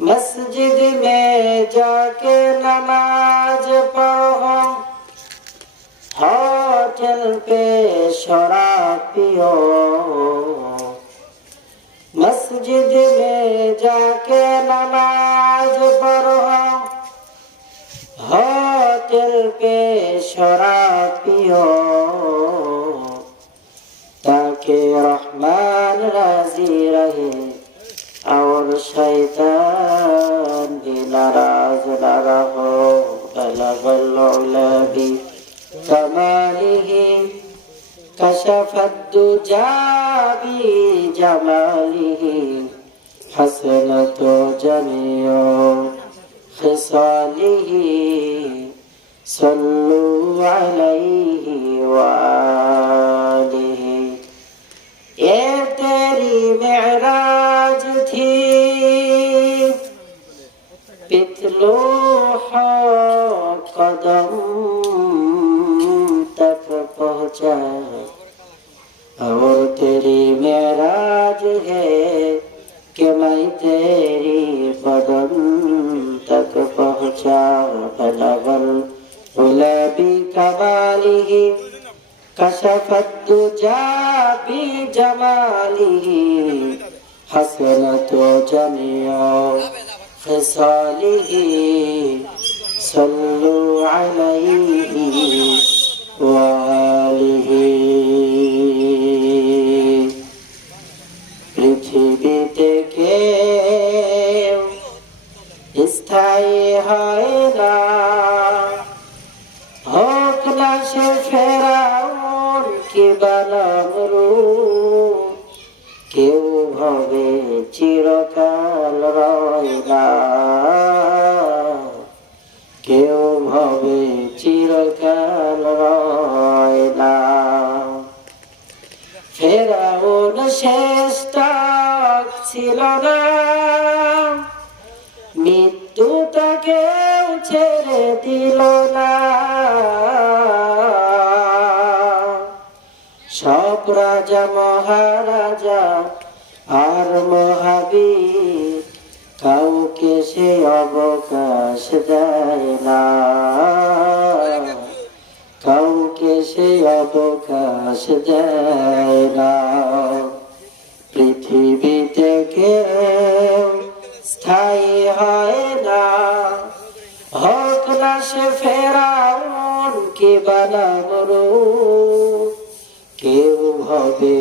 मस्जिद में जाके नमाज पढ़ो, होटल पे शराब पियो। मस्जिद में जाके नमाज पढ़ो, होटल पे शराब पियो, ताकि रहमान राजी रहे और शैतान भी नाराज न रहो। बलगल उला बि कमालिही कशफत दुजा बि जमालिही हसनतो जमीओ खिसालिही सल्लु अलैहि व आलिही। ये तेरी मेराज थी, पितलोह कदम तक पहुँचा, और तेरी मेराज है कि मैं तेरी कदम तक पहुँचा। बलगल उला बि कमालिही कशफत दुजा बि जमालिही हसनतो जमीओ खिसालिही सल्लु अलैहि व आलिही। পৃথিবীতে কেউ স্থায়ী হয় না, হোক না সে ফেরাউন কিংবা নমরুদ, কেউ হবে চিরকাল রয় না, কেউ হবে চিরকাল রয় না। ফেরাউন শেষ তক ছিল না, মৃত্যু তাকেও ছেড়ে দিল না। সব রাজা মহারাজা আর মহাবীর কাউকে সে অবকাশ দেয় না, কাউকে সে অবকাশ দেয় না। পৃথিবীতে কেউ স্থায়ী হয় না, হোক না সে ফেরাউন কিংবা নমরুদ, কেউ হবে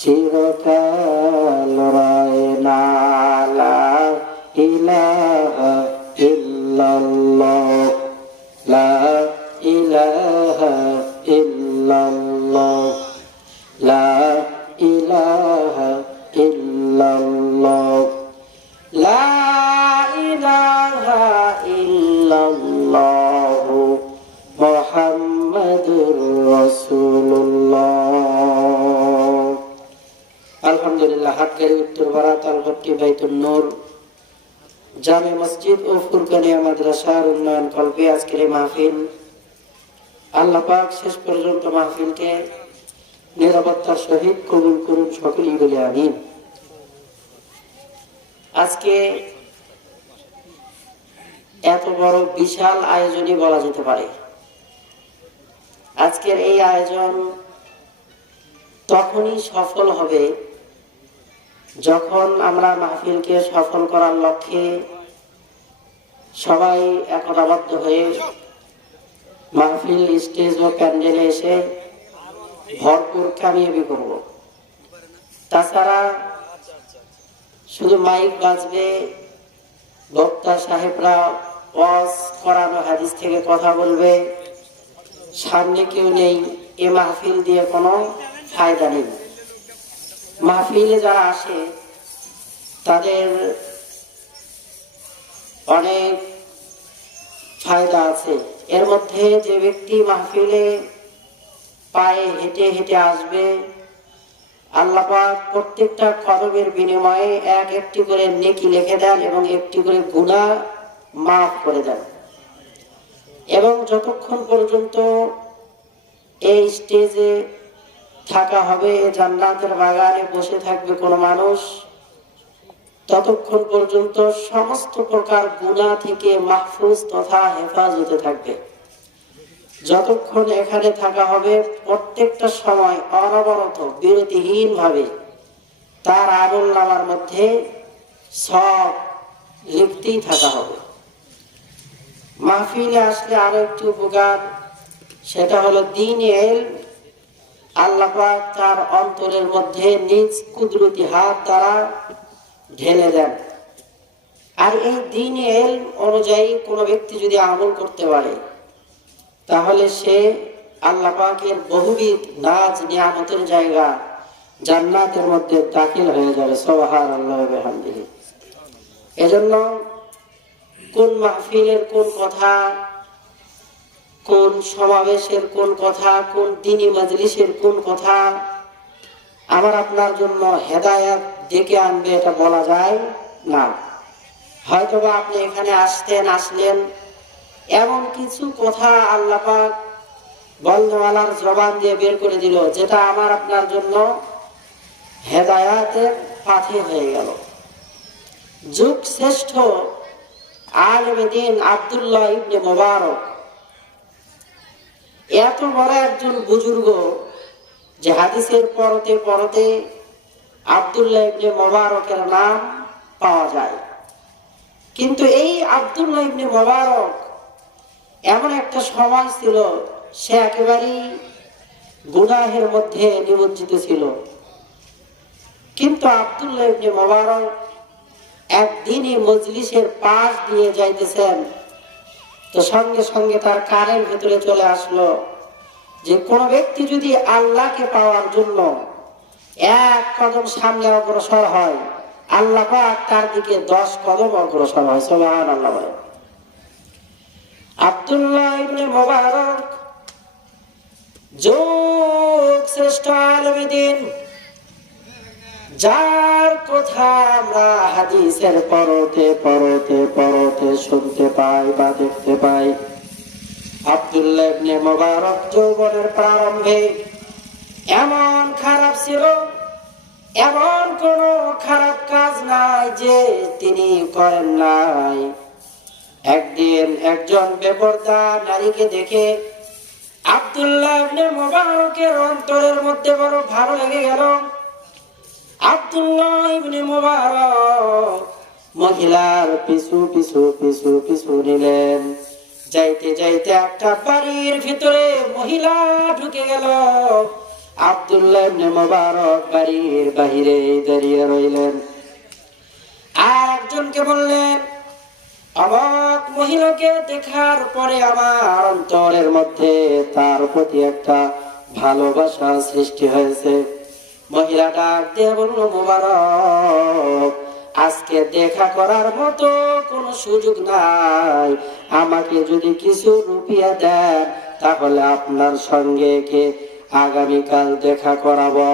চিরকাল রয় না। লা ইলাহা ইল্লাল্লাহ, লা ইলাহা ইল্লাল্লাহ, লা ইলাহা ইল্লাল্লাহ, লা ইলাহা ইল্লাল্লাহ মুহাম্মাদুর রাসূলুল্লাহ। আলহামদুলিল্লাহ। হাটগাড়ি উত্তর ভারত আলভট্টি বাইতুন নূর জামে মসজিদ ও ফুরকানিয়া মাদ্রাসার উন্নয়ন কল্পে আজকের এই মাহফিল, আল্লাহ পাক শেষ পর্যন্ত মাহফিলকে নিরাপত্তার সহিত কবুল করুন, সকলেই বলে আমিন। আজকে এত বড় বিশাল আয়োজনই বলা যেতে পারে। আজকের এই আয়োজন তখনই সফল হবে যখন আমরা মাহফিলকে সফল করার লক্ষ্যে সবাই একতাবদ্ধ হয়ে মাহফিল স্টেজ ও প্যান্ডেলে এসে ভরপুর কামিয়াবি করব। তাছাড়া শুধু মাইক বাজবে, বক্তা সাহেবরা ওয়াজ করানো হাদিস থেকে কথা বলবে, সামনে কেউ নেই, এ মাহফিল দিয়ে কোনো ফায়দা নেই। মাহফিলে যারা আসে তাদের অনেক ফায়দা আছে। এর মধ্যে যে ব্যক্তি মাহফিলে পায়ে হেঁটে হেঁটে আসবে, আল্লাহ পাক প্রত্যেকটা কদমের বিনিময়ে একটি করে নেকি লিখে দেন এবং একটি করে গুনাহ মাফ করে দেন। এবং যতক্ষণ পর্যন্ত এই স্টেজে থাকা হবে, জান্নাতের বাগানে বসে থাকবে কোনো মানুষ, ততক্ষণ পর্যন্ত সমস্ত প্রকার গুনাহ থেকে মাহফুজ তথা হেফাজতে থাকবে। যতক্ষণ এখানে থাকা হবে প্রত্যেকটা সময় অনবরত বিরতিহীন ভাবে তার আমলনামার মধ্যে সব লিখতেই থাকা হবে। মাহফিলে আসলে আরো একটি উপকার, সেটা হলো দ্বীন ইলম আল্লাহ পাক তার অন্তরের মধ্যে নিজ কুদরতি হাত দ্বারা ঢেলে দেন। আর এই দ্বীন ইলম অনুযায়ী কোনো ব্যক্তি যদি আমল করতে পারে তাহলে সে আল্লাহ পাকের বহুবিধ নাজ নিয়ামতের জায়গা জান্নাতের মধ্যে দাখিল হয়ে যাবে। সুবহানাল্লাহি ওয়া বিহামদিহি। এজন্য কোন মাহফিলের কোন কথা, কোন সমাবেশের কোন কথা, কোন দ্বীনি মাজলিসের কোন কথা আমার আপনার জন্য হেদায়েত ডেকে আনবে এটা বলা যায় না। হয়তোবা আপনি এখানে আসলেন, এমন কিছু কথা আল্লাহ পাক বলনেওয়ালার জবান দিয়ে বের করে দিল যেটা আমার আপনার জন্য হেদায়েতের পাথে হয়ে গেল। যুগ শ্রেষ্ঠ আলেম দ্বীন আব্দুল্লাহ ইবনে মুবারক এত বড় একজন বুজুর্গ যে হাদিসের পরতে পরতে আব্দুল্লাহ ইবনে মুবারকের নাম পাওয়া যায়। কিন্তু এই আব্দুল্লাহ ইবনে মুবারক এমন একটা সময় ছিল সে একেবারেই গুনাহের মধ্যে নিমজ্জিত ছিল। কিন্তু আব্দুল্লাহ ইবনে মুবারক একদিনই মজলিসের পাশ দিয়ে যাইতেছেন, তো সঙ্গে সঙ্গে তার কানের ভেতরে চলে আসলো যে কোন ব্যক্তি যদি আল্লাহকে পাওয়ার জন্য এক কদম সামনে অগ্রসর হয়, আল্লাহ পাক তার দিকে 10 কদম অগ্রসর হয়। সুবহানাল্লাহ। আব্দুল্লাহ ইবনে মুবারক যুগ শ্রেষ্ঠ আলেম দ্বীন, যার কথা আমরা হাদিসের পরতে পরতে পরতে শুনতে পাই বা দেখতে পাই। আব্দুল্লাহ ইবনে মুবারক যৌবনের প্রারম্ভে এমন খারাপ ছিল, এমন কোন খারাপ কাজ নাই যে তিনি করেন নাই। একদিন একজন বেপরদা নারীকে দেখে আব্দুল্লাহ ইবনে মুবারকের অন্তরের মধ্যে বড় ভালো লেগে গেল। আব্দুল্লাহ ইবনে মুবারক মহিলার পিছু পিছু পিছু পিছু নিলেন। যাইতে যাইতে একটা বাড়ির ভিতরে মহিলা ঢুকে গেল। আব্দুল্লাহ ইবনে মুবারক বাড়ির বাহিরে দাঁড়িয়ে রইলেন। আর একজনকে বললেন, অবাক মহিলাকে দেখার পরে আমার অন্তরের মধ্যে তার প্রতি একটা ভালোবাসা সৃষ্টি হয়েছে। মহিলা ডাক দিয়ে বলল, মুবারক, আজকে দেখা করার মতো কোনো সুযোগ নাই, আমাকে যদি কিছু রুপিয়া দেন তাহলে আপনার সঙ্গে আগামীকাল দেখা করাবো।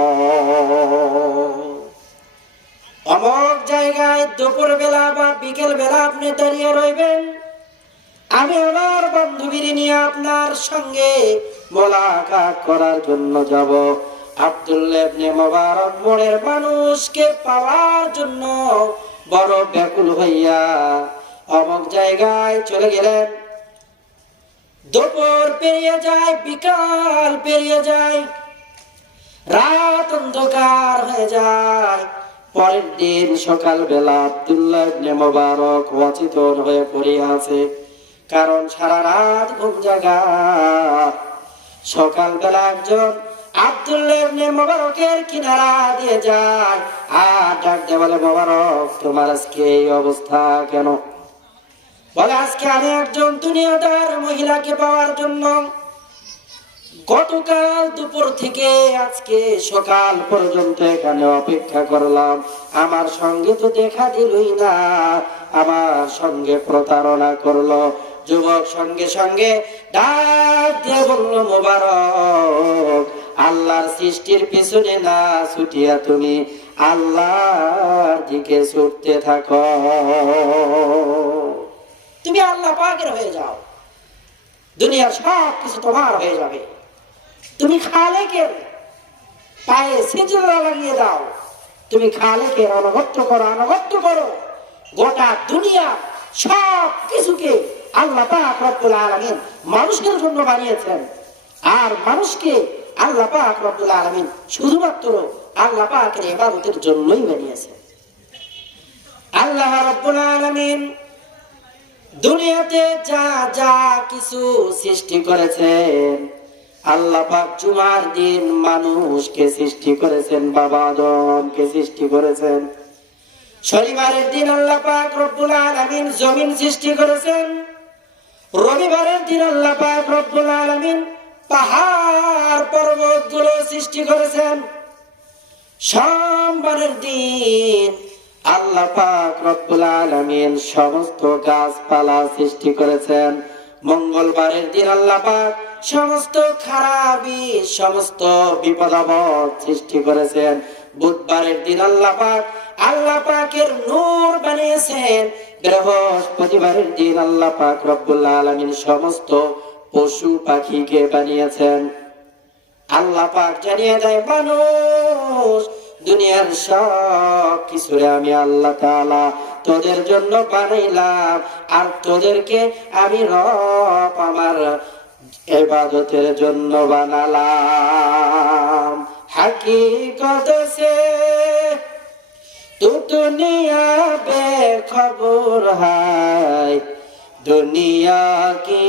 অমুক জায়গায় দুপুর বেলা বা বিকেল বেলা আপনি দাঁড়িয়ে রইবেন, আমি আমার বান্ধবীর নিয়ে আপনার সঙ্গে মোলাকাত করার জন্য যাব। আব্দুল্লাহ ইবনে মুবারক মনের মানুষকে পাওয়ার জন্য বড় ব্যাকুল হইয়া অমুক জায়গায় চলে গেলেন। দুপুর পেরিয়ে যায়, বিকাল পেরিয়ে যায়, রাত অন্ধকার হয়ে যায়। পরের দিন সকাল বেলা আব্দুল্লাহ ইবনে মুবারক অচেতন হয়ে পড়ে আছে, কারণ সারা রাত ঘুম জাগা। সকাল বেলা একজন আব্দুল্লাহ ইবনে মুবারকের কিনারা দিয়ে যায় আর ডাক দিয়ে বলে, মুবারক, তোমার আজকে এই অবস্থা কেন? বলে, আজকে আমি একজন দুনিয়াদার মহিলাকে পাওয়ার জন্য গতকাল দুপুর থেকে আজকে সকাল পর্যন্ত এখানে অপেক্ষা করলাম, আমার সঙ্গে তো দেখা দিলই না, আমার সঙ্গে প্রতারণা করলো। যুবক সঙ্গে সঙ্গে ডাক দিয়ে বলল, মুবারক, আল্লাহর সৃষ্টির পিছনে না ছুটিয়া তুমি আল্লাহর দিকে ছুটতে থাকো। তুমি আল্লাহ পাকের হয়ে যাও, দুনিয়ার সব কিছু তোমার হয়ে যাবে। তুমি খালেকের পায়ে সিজদা লাগিয়ে দাও, তুমি খালেকের আনুগত্য করো। গোটা দুনিয়া সব কিছুকে আল্লাহ পাক রব্বুল আলামিন মানুষের জন্য বানিয়েছেন, আর মানুষকে আল্লাহ পাক রব্বুল আলামিন শুধুমাত্র আল্লাহ পাকের ইবাদতের জন্যই বানিয়েছেন। আল্লাহ রব্বুল আলামিন দুনিয়াতে যা যা কিছু সৃষ্টি করেছেন, আল্লাহ পাক জুমার দিন মানুষকে সৃষ্টি করেছেন, বাবা আদমকে সৃষ্টি করেছেন। শনিবারের দিন আল্লাহ পাক রব্বুল আলামিন জমিন সৃষ্টি করেছেন। রবিবারের দিন আল্লাহ পাক রব্বুল আলামিন পাহাড় পর্বতগুলো সৃষ্টি করেছেন। সোমবারের দিন আল্লাহ পাক রব্বুল আলামিন সমস্ত গাছপালা সৃষ্টি করেছেন। মঙ্গলবারের দিন আল্লাহ পাক সমস্ত খারাপি, সমস্ত বিপদাপদ সৃষ্টি করেছেন। বুধবারের দিন আল্লাহ পাকের নূর বানিয়েছেন। বৃহস্পতিবারের দিন আল্লাহ পাক রব্বুল আলামিন সমস্ত পশু পাখিকে বানিয়েছেন। আল্লাহ পাক জানিয়ে দেয়, মানুষ দুনিয়ার সব কিছুরে আমি আল্লাহ তাআলা তোদের জন্য বানাইলাম, আর তোদেরকে আমি রব আমার ইবাদতের জন্য বানালাম। হাকিকত সে তু দুনিয়া বেখবর হায়, দুনিয়া কি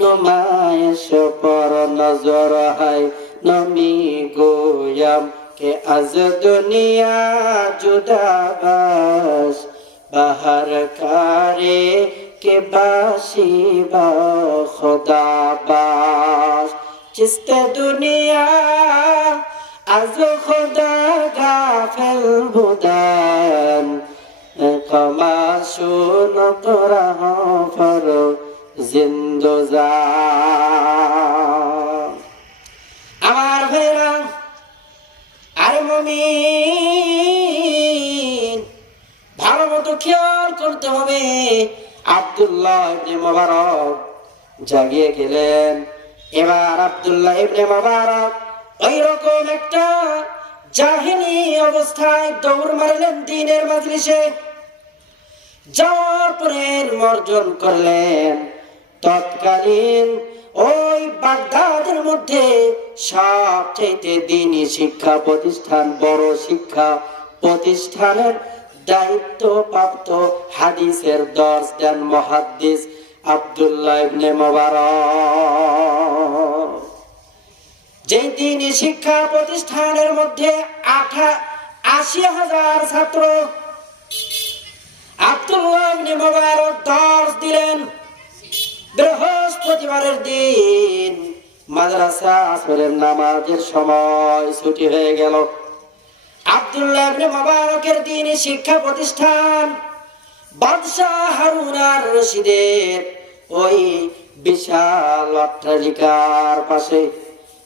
নুমাইশ পর নজর হায়। নমি গোয়াম কে আজ দুনিয়া জুদা বাস, বাহার কারে কে বাসি বা খুদা বাস। চিস্তে দুনিয়া আজ খুদা গাফিল বুদান, কমা শুন তোরা ফর জিন্দোজা। আমার ভাইরা, আরে মুমিন, ভালো মতো খেয়াল করতে হবে। আব্দুল্লাহ ইবনে মুবারক জাগিয়ে গেলেন। এবার আব্দুল্লাহ ইবনে মুবারক ওই রকম একটা জাহিলি অবস্থায় দৌড় মারলেন দ্বীনের মাজলিসে। যাওয়ার পরে মর্জন করলেন। তৎকালীন ওই বাগদাদের মধ্যে সবচেয়ে দ্বীনি শিক্ষা প্রতিষ্ঠান, বড় শিক্ষা প্রতিষ্ঠানের দায়িত্বপ্রাপ্ত হাদিসের দর্শ দেন মুহাদ্দিস আব্দুল্লাহ ইবনে মুবারক। যেই দ্বীনি শিক্ষা প্রতিষ্ঠানের মধ্যে ৮০,০০০ ছাত্র, আব্দুল্লাহ ইবনে মুবারক দর্শ দিলেন। বৃহস্পতিবারের দিন মাদ্রাসা আসরের নামাজের সময় ছুটি হয়ে গেল। আব্দুল্লাহ ইবনে মুবারকের দ্বীনি শিক্ষা প্রতিষ্ঠান বাদশাহ হারুন আর রশিদের ওই বিশাল অট্টালিকার পাশে,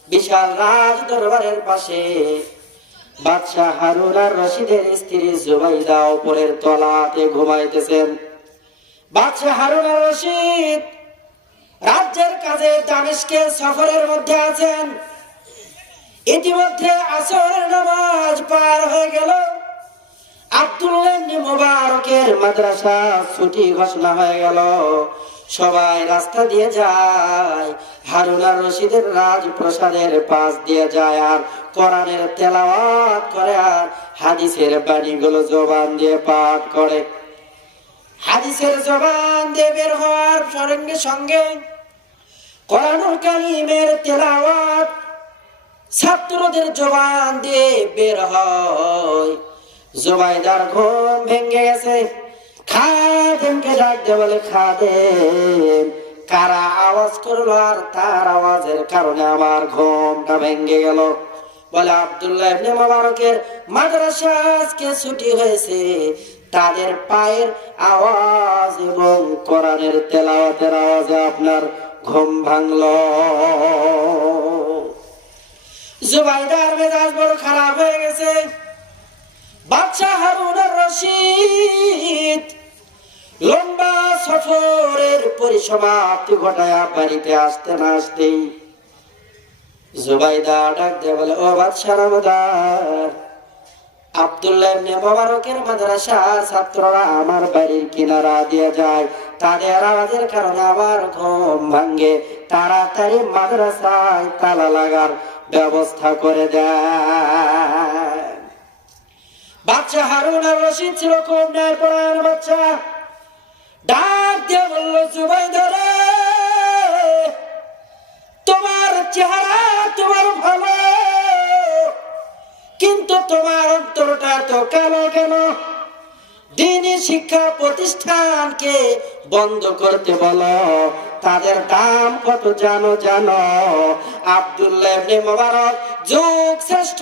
বিশাল রাজ দরবারের পাশে। বাদশাহ হারুন আর রশিদের স্ত্রী জুবাইদা উপরের তলাতে ঘুমাইতেছেন। বাদশাহ হারুন আর রশিদ রাজ্যের কাজে দামেস্কে সফরের মধ্যে আছেন। ইতিমধ্যে আসরের নামাজ পার হয়ে গেল। আব্দুল্লাহ ইবনে মুবারকের মাদ্রাসা ছুটি ঘোষণা হয়ে গেল। সবাই রাস্তা দিয়ে যায়, হারুন আর রশিদের রাজপ্রাসাদের পাশ দিয়ে যায়, আর কোরআনের তেলাওয়াত করে, আর হাদিসের বাণীগুলো জবান দিয়ে পাঠ করে। হাদিসের জবান দিয়ে বের হওয়ার সঙ্গে সঙ্গে কোরআনুল কারীমের তেলাওয়াত ছাত্রদের জবান দিয়ে বের হয়। জুবাইদার ঘুম ভেঙে গেছে। খাদেমকে ডাক দিয়ে বলে, খাদেম, কারা আওয়াজ করলো আর তার আওয়াজের কারণে আমার ঘুমটা ভেঙে গেল? বলে, আব্দুল্লাহ ইবনে মুবারকের মাদ্রাসা আজকে ছুটি হয়েছে, তাদের পায়ের আওয়াজ এবং কোরআনের তেলাওয়াতের আওয়াজে আপনার ঘুম ভাঙলো। জুবাইদার মেজাজ বড় খারাপ হয়ে গেছে। বাদশাহ হারুন আর রশিদ লম্বা সফরের পরিসমাপ্তি ঘটায় বাড়িতে আসতে না আসতেই জুবাইদা ডাক দিয়ে বলে, ও বাদশাহ নামদার, আব্দুল্লাহ ইবনে মুবারকের মাদ্রাসার ছাত্ররা আমার বাড়ির কিনারা দিয়ে যায়, তাদের আওয়াজের কারণে আমার ঘুম ভাঙে, তাড়াতাড়ি মাদ্রাসায় তালা লাগার ব্যবস্থা করে দেয়। বাচ্চা হারুন আর রশিদ ছিল খুব ন্যায়পরায়ণ বাচ্চা। ডাক দিয়ে বলল, জুবাইদা রে, তোমার চেহারা তোমার ভালো, কিন্তু তোমার অন্তরটা তো কালো কেন? দ্বীনি শিক্ষা প্রতিষ্ঠানকে বন্ধ করতে বলো। তাদের দাম কত জানো? আব্দুল্লাহ ইবনে মুবারক যুগ শ্রেষ্ঠ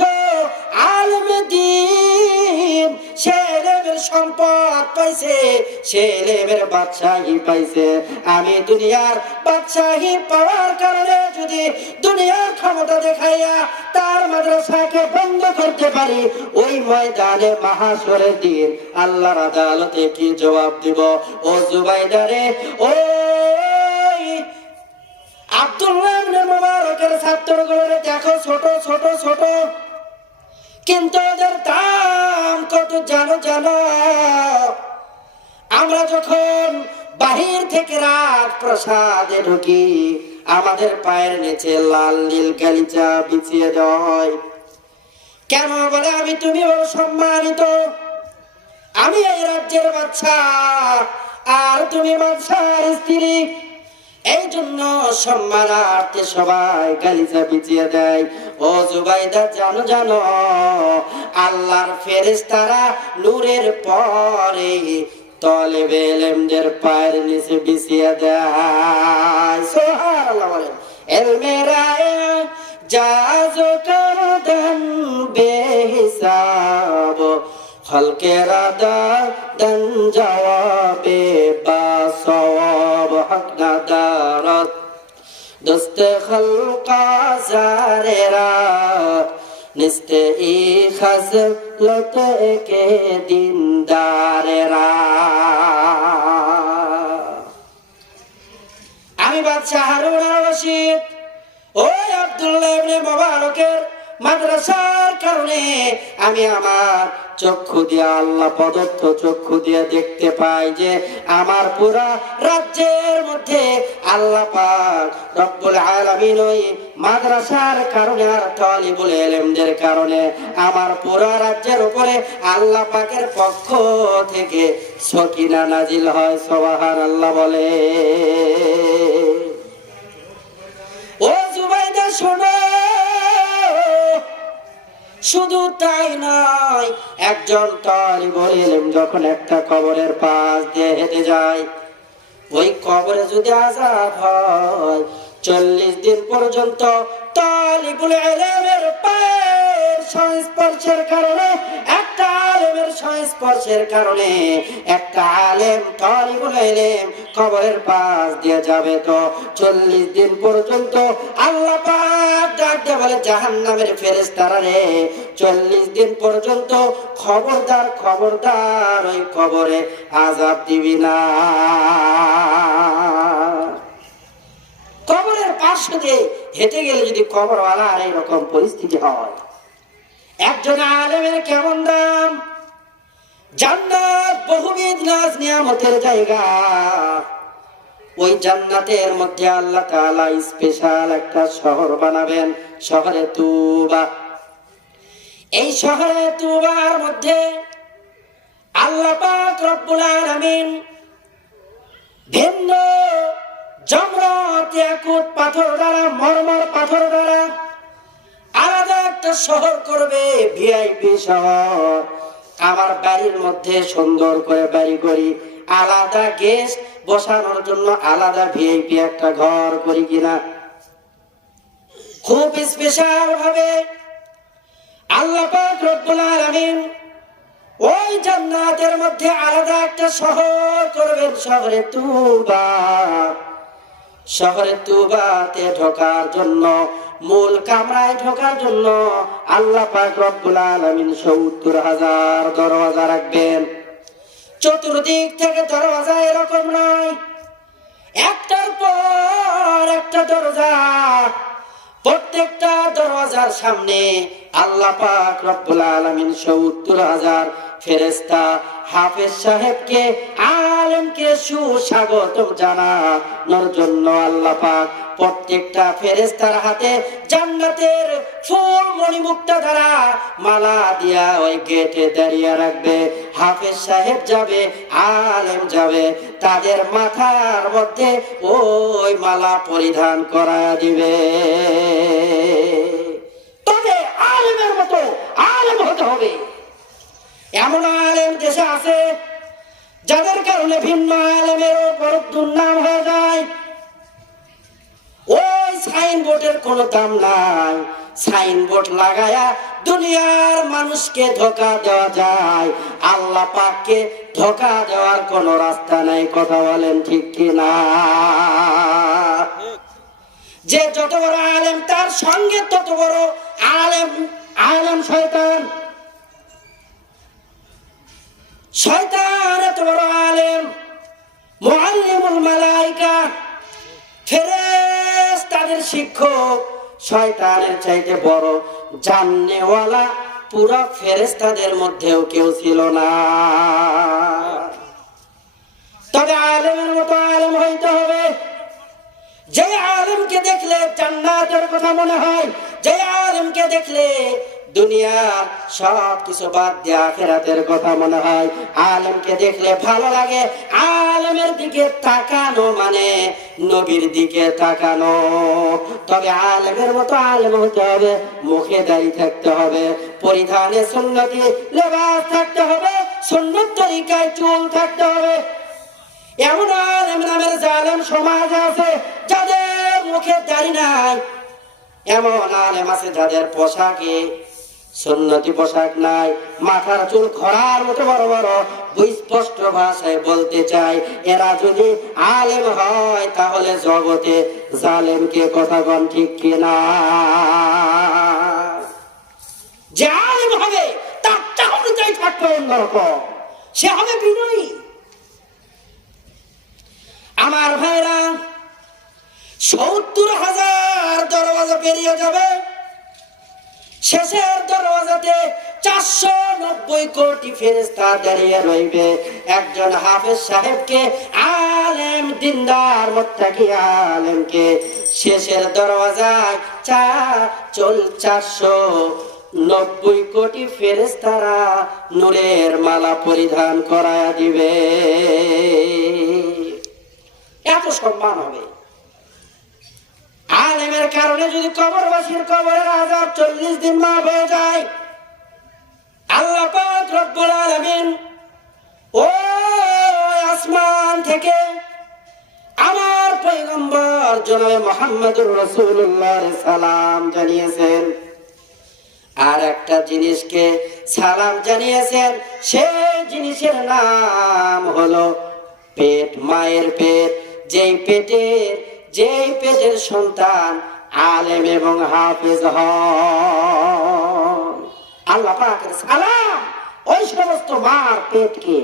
আলেম দ্বীন, সে এলেমের সম্পদ পাইছে, সে এলেমের বাদশাহী পাইছে। আমি দুনিয়ার বাদশাহী পাওয়ার কারণে যদি দুনিয়ার ক্ষমতা দেখাইয়া তার মাদ্রাসাকে বন্ধ করতে পারি, ওই ময়দানে মাহাশরের দিন আল্লাহর আদালতে কি জবাব দিব? ও জুবাইদা রে, ও আব্দুল্লাহ ইবনে মুবারকের ছাত্রগুলোরে দেখো, ছোট ছোট ছোট, কিন্তু ওদের দাম কত জানো? আমরা যখন বাহির থেকে রাত প্রসাদে ঢুকি, আমাদের পায়ের নিচে লাল নীল গালিচা বিছিয়ে দেওয়া হয়। কেন? বলে আমি তুমি বড় সম্মানিত, আমি এই রাজ্যের বাদশা, আর তুমি বাদশার স্ত্রী। এই জন্য সম্মানার্থে সবাই গালিচা বিছিয়ে দেয়। ও জুবাইদা, জানো আল্লাহর ফেরেশতারা নূরের পরে তলেবে ইলমদের পায়ের নিচে বিছিয়ে দেয়। সুবহানাল্লাহ বলেন। ইলমেরায় জাজো করদন বেহিসাব, খলকেরা দান জবাবে বাসওয়াব, হক নাদারত দোস্তে খলকা জারেরা, নিস্তে ই খাজলত কে দিনদারেরা। আমি বাদশা হারুন আর রশিদ ওই আব্দুল্লাহ ইবনে মুবারকের মাদ্রাসার কারণে আমি আমার চক্ষু দিয়ে, আল্লাহ প্রদত্ত চক্ষু দিয়ে দেখতে পাই যে আমার পুরা রাজ্যের মধ্যে আল্লাহ পাক রব্বুল আলামিন ওই মাদ্রাসার কারণে আর তালিবুল ইলমদের কারণে আমার পুরা রাজ্যের উপরে আল্লাহ পাকের পক্ষ থেকে সকিনা নাজিল হয়। সুবহানাল্লাহ বলে। ও জুবাইদা শোনো, শুধু তাই নয়, একজন তালিবুল ইলম যখন একটা কবরের পাশ দিয়ে হেঁটে যায়, ওই কবরে যদি আযাব হয়, 40 দিন পর্যন্ত তালিবুল ইলমের পায়ের সংস্পর্শের কারণে, একটা আলেমের সংস্পর্শের কারণে একটা আলেম তালিবুল ইলম কবরের পাশ দিয়ে যাবে, তো 40 দিন পর্যন্ত আল্লাহ পাক ডাক দিয়ে বলে, জাহান্নামের ফেরেশতারা রে, 40 দিন পর্যন্ত খবরদার ওই কবরে আযাব দিবি না। কবরের পাশে দিয়ে হেঁটে গেলে যদি কবরওয়ালার এইরকম পরিস্থিতি হয়, একজন আলেমের কেমন দাম? জান্নাত বহুবিধ নাজ নিয়ামতের জায়গা। ওই জান্নাতের মধ্যে আল্লাহ তাআলা স্পেশাল একটা শহর বানাবেন, শহরে তুবা। এই শহরে তুবার মধ্যে আল্লাহ পাক রব্বুল আলামিন ভিন্ন জমরত ইয়াকুত পাথর দ্বারা, মরমর পাথর দ্বারা আলাদা একটা শহর করবে, ভিআইপি শহর। আমার বাড়ির মধ্যে সুন্দর করে বাড়ি করি, আলাদা গেস্ট বসানোর জন্য আলাদা ভিআইপি একটা ঘর করি কিনা, খুব স্পেশাল ভাবে আল্লাহ পাক রব্বুল আলামিন ওই জান্নাতের মধ্যে আলাদা একটা শহর করবেন, শহরে তুবা। শহরে তুবাতে ঢোকার জন্য, মূল কামরায় ঢোকার জন্য আল্লাহ পাক রব্বুল আলামিন ৭০,০০০ দরওয়াজা রাখবেন। চতুর্দিক থেকে দরওয়াজা এরকম নয়, একটার পর একটা দরজা, প্রত্যেকটা দরওয়াজার সামনে আল্লাহ পাক রব্বুল আলামিন ৭০,০০০ ফেরেশতা হাফেজ সাহেবকে আলেমকে সুস্বাগতম জানানোর জন্য আল্লাহ পাক প্রত্যেকটা ফেরেশতার হাতে জান্নাতের ফুল মণিমুক্তা দ্বারা মালা দিয়া ওই গেটে দাঁড়িয়ে রাখবে। হাফেজ সাহেব যাবে, আলেম যাবে, তাদের মাথার মধ্যে ওই মালা পরিধান করায়া দিবে। তবে আলেমের মতো আলেম হতে হবে। এমন আলেম দেশে আছে যাদের কারণে ভিন্ন আলেমেরও বড় দুর্নাম হয়ে যায়। ওই সাইনবোর্ডের কোনো দাম নাই, সাইনবোর্ড লাগায়া দুনিয়ার মানুষকে ধোঁকা দেওয়া যায়, আল্লাহ পাককে ধোঁকা দেওয়ার কোনো রাস্তা নাই। কথা বলেন ঠিক কিনা? যে যত বড় আলেম তার সঙ্গে তত বড় আলেম, আলেম শয়তান। শয়তান এত বড় আলেম, মুআল্লিমুল মালায়েকা, ফেরেশতাদের শিক্ষক। শয়তানের চাইতে বড় জাননেওয়ালা পুরো ফেরেশতাদের মধ্যেও কেউ ছিল না। তবে আলেমের মতো আলেম হইতে হবে যে আলেমকে দেখলে জান্নাতের কথা মনে হয়, যে আলেমকে দেখলে দুনিয়ার সব কিছু বাদ দিয়ে আখিরাতের কথা মনে হয়, আলেমকে দেখলে ভালো লাগে। আলেমের দিকে তাকানো মানে নবীর দিকে তাকানো। তবে আলেমের মতো আলেম হতে হবে, মুখে দাড়ি থাকতে হবে, পরিধানে সুন্নতি লেবাস থাকতে হবে, সুন্নত তরিকায় চুল থাকতে হবে। এমন আলেম নামের জালেম সমাজ আছে যাদের মুখে দাড়ি নাই। এমন আলেম আছে যাদের পোশাকে সুন্নতি পোশাক নাই, মাথার চুল খড়ার মতো বড় বড়। স্পষ্ট ভাষায় বলতে চাই, এরা যদি আলেম হয় তাহলে জগতে জালেমকে কথা বল ঠিক কিনা? যে আলেম হবে তার চাহনিটাই থাকবে অন্যরকম, সে হবে বিনয়ী। আমার ভাইরা, ৭০,০০০ দরওয়াজা পেরিয়ে যাবে, শেষের দরওয়াজাতে ৪৯০ কোটি ফেরেশতা দাঁড়িয়ে রইবে। একজন হাফেজ সাহেবকে, আলেম দিনদার মুত্তাকি আলেমকে শেষের দরওয়াজায় ৪৯০ কোটি ফেরেশতারা নূরের মালা পরিধান করায়া দিবে। এত সম্মান হবে। আলেমের কারণে যদি কবরবাসীর কবরের আযাব ৪০ দিন মাফ হয়ে যায়, আল্লাহ পাক রব্বুল আলামিন ওই আসমান থেকে আমার পয়গম্বর জনাবে মুহাম্মদুর রাসূলুল্লাহ সালাম জানিয়েছেন। আর একটা জিনিসকে সালাম জানিয়েছেন, সেই জিনিসের নাম হলো পেট, মায়ের পেট। যেই পেটের সন্তান আলেম এবং হাফেজ হয়, আল্লাহ পাকের সালাম ওই সমস্ত মার পেটকে।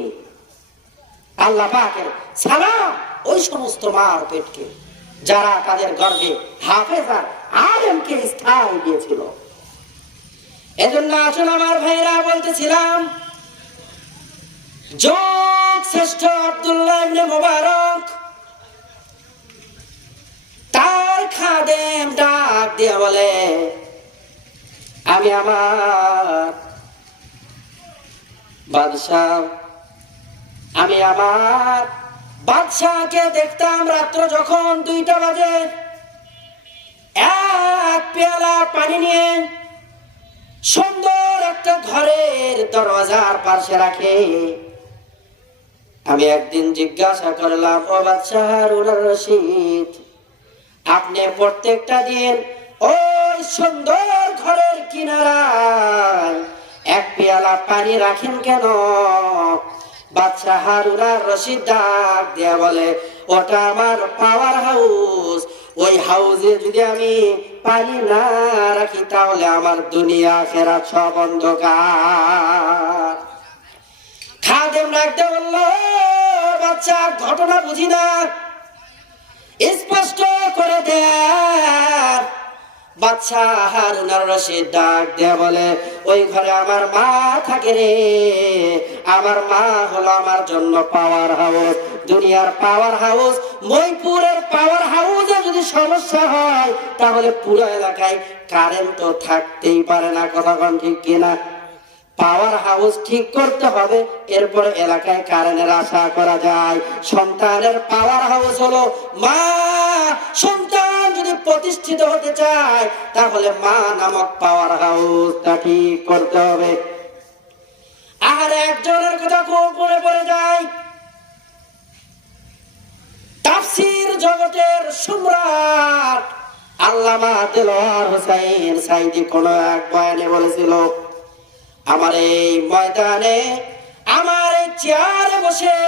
আল্লাহ পাকের সালাম ওই সমস্ত মার পেটকে যারা তাদের গর্ভে হাফেজ আর আলেমকে স্থান দিয়েছিল। এজন্য আসুন আমার ভাইরা, বলতেছিলাম যোগ শ্রেষ্ঠ আব্দুল্লাহ ইবনে মুবারক তার খাদেম ডাক দিয়ে বলে, আমি আমার বাদশাহকে দেখতাম রাত্র যখন 2টা বাজে এক পেয়ালা পানি নিয়ে সুন্দর একটা ঘরের দরওয়াজার পাশে রাখে। আমি একদিন জিজ্ঞাসা করলাম, ও বাদশাহ হারুন আর রশিদ, আপনি প্রত্যেকটা দিন ওই সুন্দর ঘরের কিনারায় এক পেয়ালা পানি রাখেন কেন? বাদশাহ হারুন আর রশিদ ডাক দিয়া বলে, ওটা আমার পাওয়ার হাউস। ওই হাউসে যদি আমি পানি না রাখি তাহলে আমার দুনিয়া আখিরাত সব অন্ধকার। খাদেম ডাকতে বলল, বাচ্চা ঘটনা বুঝি না, স্পষ্ট করে দেন। বাদশাহ হারুন আর রশিদ ডাক দেয়া বলে, ওই ঘরে আমার মা থাকে রে, আমার মা হলো আমার জন্য পাওয়ার হাউস, দুনিয়ার পাওয়ার হাউস। মইপুরের পাওয়ার হাউসে যদি সমস্যা হয় তাহলে পুরো এলাকায় কারেন্ট তো থাকতেই পারে না, কথা কোন ঠিক কিনা? পাওয়ার হাউস ঠিক করতে হবে, এরপরে এলাকায় কারেন্টের আশা করা যায়। সন্তানের পাওয়ার হাউস হলো মা। সন্তান যদি প্রতিষ্ঠিত হতে চায় তাহলে মা নামক পাওয়ার হাউসটা ঠিক করতে হবে। আর একজনের কথা খুব মনে পড়ে যায়, তাফসীর জগতের সম্রাট আল্লামা দেলোয়ার হোসেন সাইদি কোন এক বয়ানে বলেছিল, আমার এই ময়দানে, আমার এই চেয়ারে বসে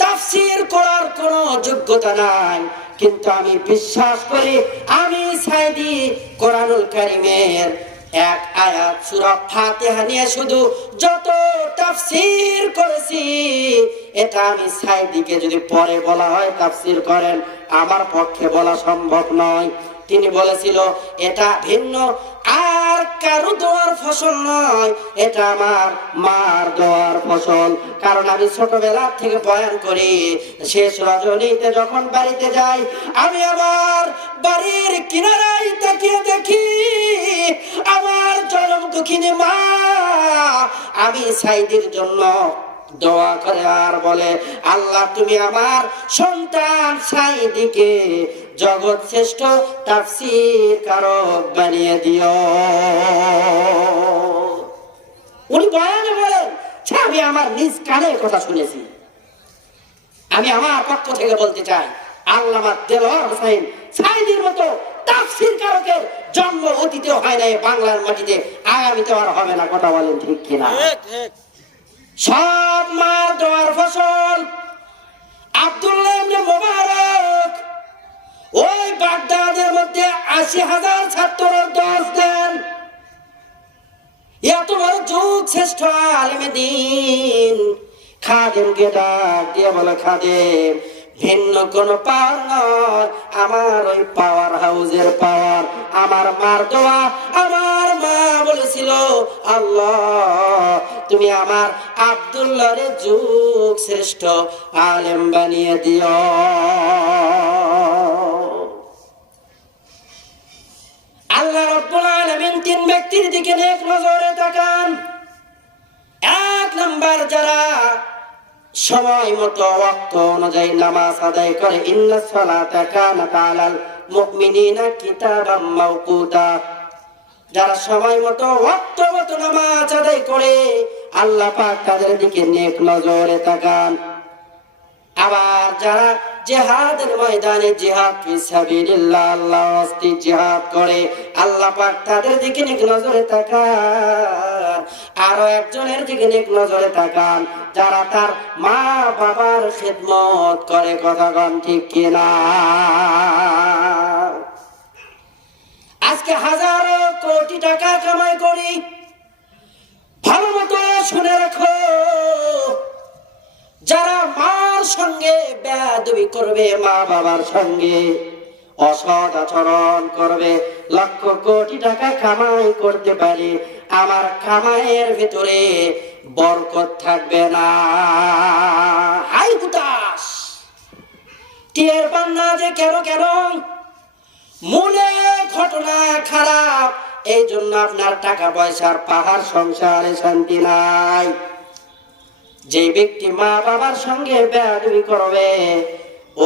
তাফসীর করার কোনো যোগ্যতা নাই, কিন্তু আমি বিশ্বাস করি আমি সাইদি কোরআনুল কারীমের এক আয়াত সূরা ফাতিহা নিয়ে শুধু যত তাফসীর করেছি, এটা আমি সাইদিকে যদি পরে বলা হয় তাফসীর করেন, আমার পক্ষে বলা সম্ভব নয়। তিনি বলেছিল এটা ভিন্ন আর কারো দোয়ার ফসল নয়, এটা আমার মার দোয়ার ফসল। কারণ আমি ছোটবেলা থেকে বয়ান করি, শেষ রজনীতে যখন বাড়িতে যাই আমি আমার বাড়ির কিনারায় তাকিয়ে দেখি আমার জনম দুঃখিনী মা আমি সাইদির জন্য দোয়া করে আর বলে, আল্লাহ তুমি আমার সন্তান সাইদিকে জগৎ শ্রেষ্ঠ তাফসীর কারক বানিয়ে দিও। উনি বয়ানে বলেন, আমি আমার নিজ কানে কথা শুনেছি। আমি আমার পক্ষ থেকে বলতে চাই, আল্লামা দেলোয়ার হোসেন সাইদির মতো তাফসীর কারকের জন্ম অতীতেও হয় নাই বাংলার মাটিতে, আগামীতে আর হবে না, কথা বলেন ঠিক কিনা? সব মার দোয়ার ফসল। আব্দুল্লাহ ইবনে মুবারক ওই বাগদাদের মধ্যে ৮০,০০০ ছাত্রের দর্শ দেন। এত বড় যুগ শ্রেষ্ঠ আলেমে দ্বীন খাদেমকে ডাক দিয়ে বলে, খাদেম ভিন্ন কোন পাওয়ার নয়, আমার ওই পাওয়ার হাউসের পাওয়ার, আমার মার দোয়া। আমার মা বলেছিল, আল্লাহ তুমি আমার আব্দুল্লাহরে যুগ শ্রেষ্ঠ আলেম বানিয়ে দিও। আল্লাহ রাব্বুল আলামিন তিন ব্যক্তির দিকে নেক নজরে তাকান। এক নাম্বার, যারা সময় মতো ওয়াক্ত অনুযায়ী নামাজ আদায় করে, ইন্নাস সালাতা কানাত আলাল মুমিনিনা কিতাবাম মাওকুতা। যারা সময় মতো ওয়াক্ত মতো নামাজ আদায় করে আল্লাহ পাক তাদের দিকে নেক নজরে তাকান। আবার যারা জিহাদের ময়দানে জিহাদ ফিসাবিলিল্লাহ আল্লাহর রাস্তায় জিহাদ করে আল্লাহ পাক তাদের দিকে নেক নজরে তাকান। আরো একজনের দিকে নেক নজরে তাকান, যারা তার মা বাবার খিদমত করে, কথা কোন ঠিক কিনা? আজকে হাজারো কোটি টাকা কামাই করি, ভালো মতো শুনে রাখো, যারা মার সঙ্গে বেয়াদবি করবে, মা বাবার সঙ্গে অসৎ আচরণ করবে, লক্ষ কোটি টাকা কামাই করতে পারে, আমার কামাইয়ের ভিতরে বরকত থাকবে না। হাই হুতাশ, টের পান না যে কেন কেন? মূলে ঘটনা খারাপ, এই জন্য আপনার টাকা পয়সার পাহাড়, সংসারে শান্তি নাই। যে ব্যক্তি মা বাবার সঙ্গে বেয়াদবি করবে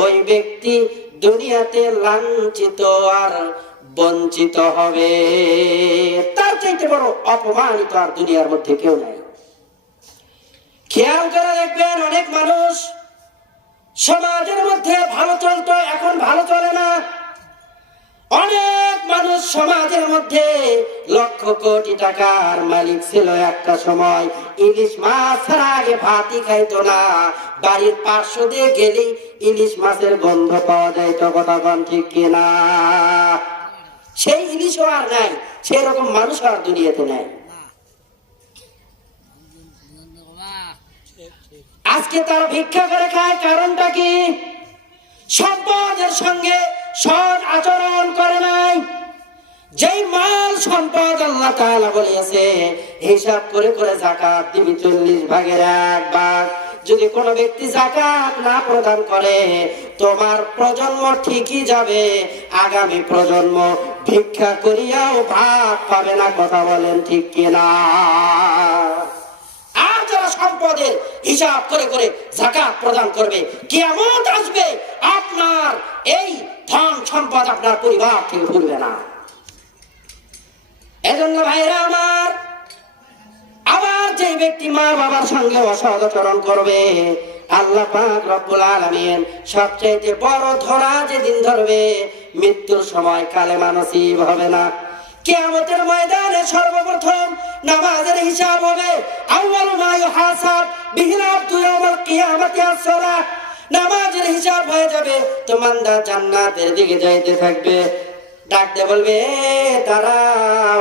ওই ব্যক্তি দুনিয়াতে লাঞ্ছিত আর বঞ্চিত হবে। তার চাইতে বড় অপমানিত আর দুনিয়ার মধ্যে কেউ নাই। খেয়াল করে দেখবেন, অনেক মানুষ সমাজের মধ্যে ভালো চলতো, এখন ভালো চলে না। অনেক মানুষ সমাজের মধ্যে লক্ষ কোটি টাকার মালিক ছিল, একটা সময় ইলিশ মাছ ছাড়া আগে ভাতই খাইতো না। বাড়ির পার্শ্ব দিয়ে গেলেই ইলিশ মাছের গন্ধ পাওয়া যায়, তো কথা কোন ঠিক কিনা? সেই ইলিশও আর নাই, সেরকম মানুষ আর দুনিয়াতে নাই। আজকে তারা ভিক্ষা করে খায়, কারণটা কি? সম্পদের সঙ্গে সৎ আচরণ করে নাই। যেই সম্পদ আল্লাহ তাআলা বলেছে হিসাব করে করে যাকাত দিবি 40 ভাগের 1 ভাগ। যদি কোনো ব্যক্তি যাকাত না প্রদান করে তোমার প্রজন্ম ঠিকই যাবে, আগামী প্রজন্ম ভিক্ষা করিয়াও ভাত পাবে না। কথা বলেন ঠিক কিনা? আর যারা সম্পদের হিসাব করে করে যাকাত প্রদান করবে, কিয়ামত আসবে, আপনার এই ধন সম্পদ আপনার পরিবার থেকে ভুলবে না। এজন্য ভাইরা আমার, আবার যে ব্যক্তি মা বাবার সঙ্গে অসদাচরণ করবে, আল্লাহ পাক রব্বুল আলামিন সবচেয়ে বড় ধরা যেদিন ধরবে, মৃত্যুর সময় কালেমা নসিব হবে না। কিয়ামতের ময়দানে সর্বপ্রথম নামাজের হিসাব হবে। আউয়ালু মা ইউহাসাব বিহিল আবদু ইয়াউমাল কিয়ামাতি আস-সালাহ। নামাজের হিসাব হয়ে যাবে তো বান্দা জান্নাতের দিকে যাইতে থাকবে। ডাকতে বলবে, তারা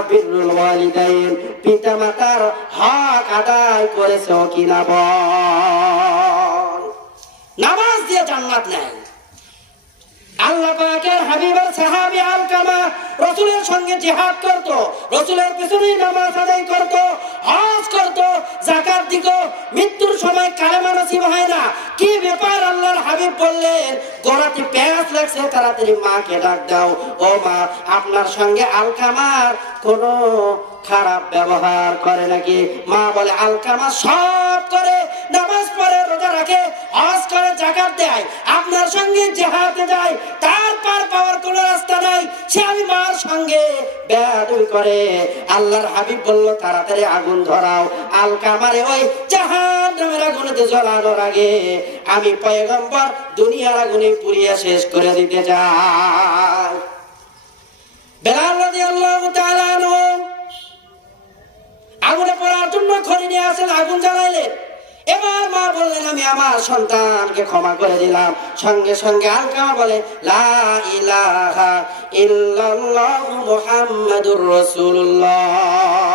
বিরুল ওয়ালিদাইন, পিতা মাতার হক আদায় করেছো কিনা বল। নামাজ দিয়ে জান্নাত নেয়। আল্লাহ পাকের হাবিবের সাহাবী আলকামা রাসূলের সঙ্গে জিহাদ করত, রাসূলের পিছনে নামাজ আদায় করত, হজ করত, যাকাত দিত, মৃত্যুর সময় কালেমা নসিব হয় না। কি ব্যাপার? আল্লাহর হাবিব বললেন, গোড়াতে পেঁয়াজ লাগছে, তাড়াতাড়ি মাকে ডাক দাও। ও মা, আপনার সঙ্গে আলকামার কোনো খারাপ ব্যবহার করে নাকি? মা বলে, আলকামা সব করে, নামাজ পড়ে, রোজা রাখে, হজ করে, যাকাত দেয়, আপনার সঙ্গে জিহাদে যায়, তার পার পাওয়ার কোনো রাস্তা নাই, সে আমি মার সঙ্গে বেয়াদবি করে। আল্লাহর হাবিব বলল, তাড়াতাড়ি আগুন ধরাও, আলকামারে ওই জাহান্নামের আগুনেতে জ্বলানোর আগে আমি পয়গম্বর দুনিয়ার আগুনে পুড়িয়ে শেষ করে দিতে চাই। বেলাল রাদিয়াল্লাহু তাআলা আনহু আগুনে পড়ার জন্য খড়ি নিয়ে আসেন, আগুন জ্বালাইলেন। এবার মা বললেন, আমি আমার সন্তানকে ক্ষমা করে দিলাম। সঙ্গে সঙ্গে আলকামা বলে, লা ইলাহা ইল্লাল্লাহু মুহাম্মাদুর রাসূলুল্লাহ।